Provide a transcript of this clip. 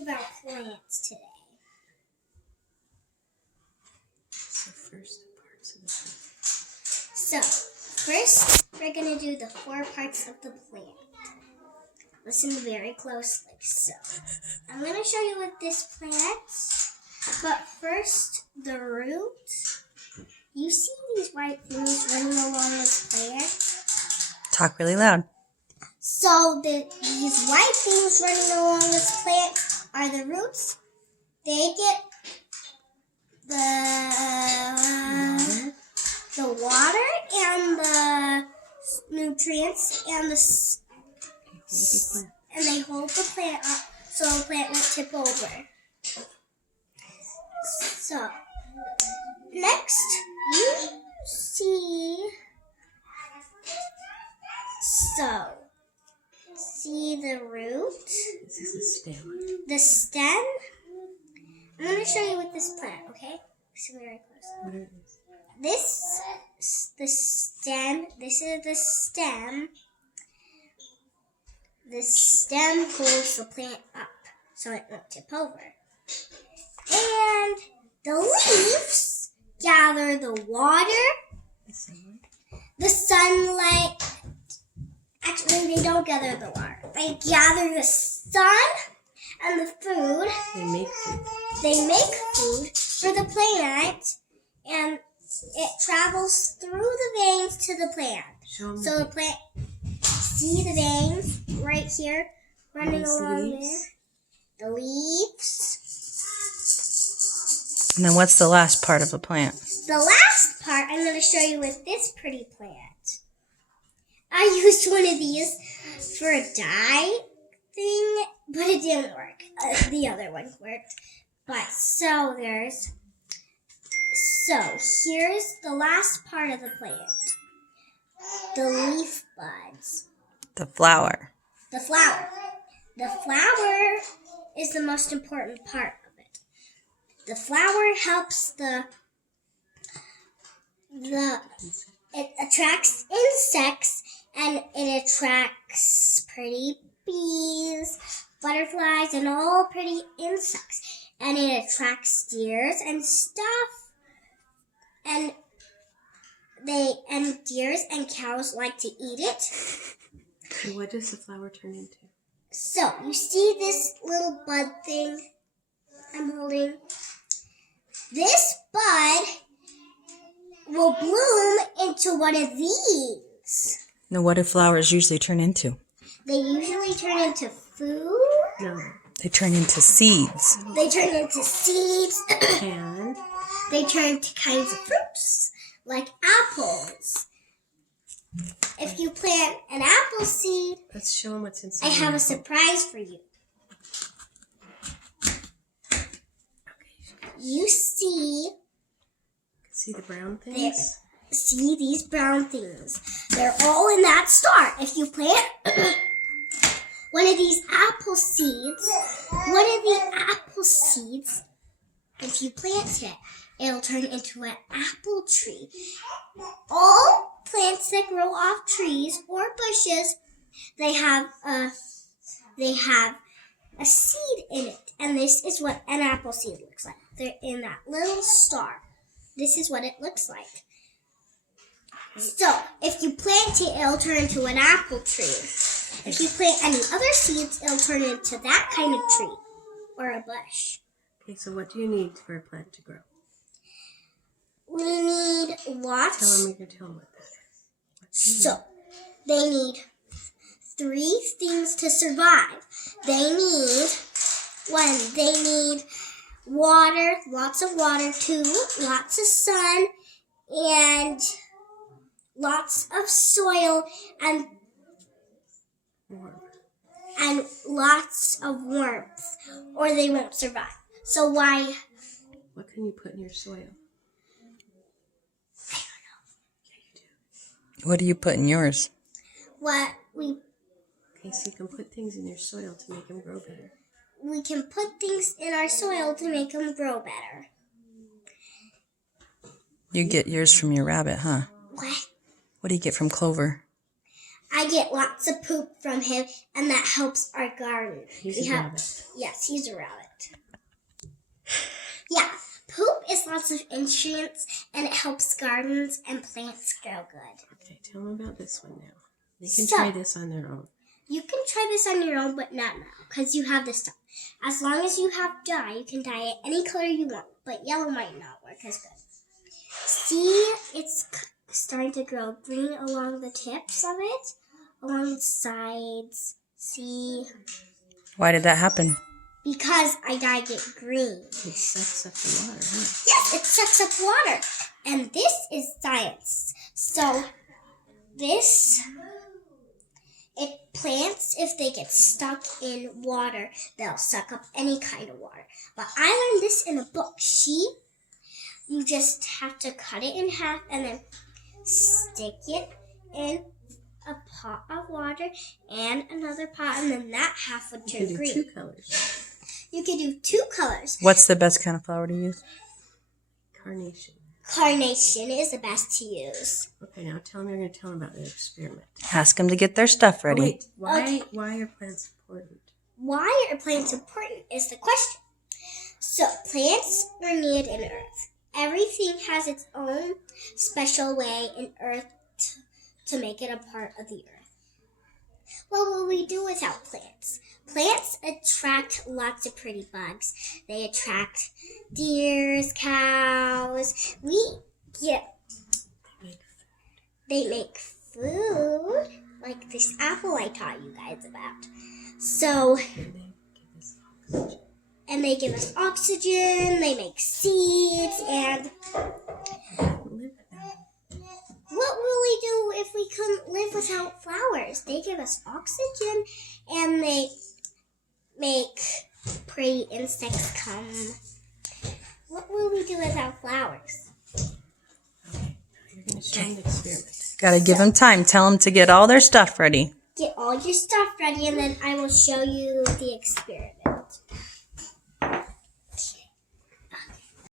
about plants today. So first we're going to do the 4 parts of the plant. Listen very closely. So I'm going to show you with this plant, but first the root. You see these white things running along this plant? Talk really loud. So these white things running along this plant are the roots. They get the water and the nutrients and they hold the plant up so the plant won't tip over. So next you see the root. This is the stem. The stem. I'm going to show you with this plant, okay? Listen very close. What is This is the stem. The stem holds the plant up so it won't tip over. And the leaves gather the water, the sunlight. Actually, they don't gather the water. They gather the sun and the food. They make food. They make food for the plant, and it travels through the veins to the plant. So the plant, see the veins right here running along there? The leaves. And then what's the last part of the plant? The last part I'm going to show you with this pretty plant. I used one of these for a dye thing, but it didn't work. The other one worked. But here's the last part of the plant. The leaf buds. The flower. The flower. The flower is the most important part of it. The flower helps it attracts insects, and it attracts pretty bees, butterflies, and all pretty insects. And it attracts deers and stuff. And deers and cows like to eat it. So what does the flower turn into? So you see this little bud thing I'm holding? This bud will bloom into one of these. Now, what do flowers usually turn into? They usually turn into food. No. They turn into seeds. They turn into seeds. And? They turn to kinds of fruits, like apples. If you plant an apple seed, Let's show them what's inside. I have a surprise for you. You see the brown things? See these brown things. They're all in that star. If you plant one of the apple seeds, if you plant it, it'll turn into an apple tree. All plants that grow off trees or bushes, they have a seed in it. And this is what an apple seed looks like. They're in that little star. This is what it looks like. So, if you plant it, it'll turn into an apple tree. If you plant any other seeds, it'll turn into that kind of tree or a bush. Okay, so what do you need for a plant to grow? We need lots. Tell them what that is. So, they need 3 things to survive. They need water, lots of water. 2, lots of sun, and lots of soil, and lots of warmth, or they won't survive. So what can you put in your soil? I don't know. Yeah, you do. What do you put in yours? Okay, so you can put things in your soil to make them grow better. We can put things in our soil to make them grow better. You get yours from your rabbit, huh? What? What do you get from Clover? I get lots of poop from him, and that helps our garden. He's a rabbit. Yes, he's a rabbit. Yeah, poop is lots of nutrients, and it helps gardens and plants grow good. Okay, tell them about this one now. They can So- try this on their own. You can try this on your own, but not now, because you have this stuff. As long as you have dye, you can dye it any color you want, but yellow might not work as good. See, it's starting to grow green along the tips of it, along the sides. See? Why did that happen? Because I dyed it green. It sucks up the water, huh? Yes, it sucks up water. And this is science. So, plants, if they get stuck in water, they'll suck up any kind of water. But I learned this in a book. You just have to cut it in half and then stick it in a pot of water and another pot, and then that half would You turn can do green. 2 colors. You can do 2 colors. What's the best kind of flower to use? Carnation. Carnation is the best to use. Okay, now tell them you're going to tell them about the experiment. Ask them to get their stuff Oh, ready. wait, why? Okay. Why are plants important? Why are plants important is the question. So, plants are needed in Earth. Everything has its own special way in Earth to make it a part of the Earth. What will we do without plants? Plants attract lots of pretty bugs. They attract deers, cows. They make food, like this apple I taught you guys about. So, And they give us oxygen. and they give us oxygen, they make seeds, and Live without them. what will we do if we couldn't live without flowers? They give us oxygen, and they make pretty insects come. What will we do without flowers? Okay, now you're going to show them the experiment. Gotta give them time. Tell them to get all their stuff ready. Get all your stuff ready, and then I will show you the experiment.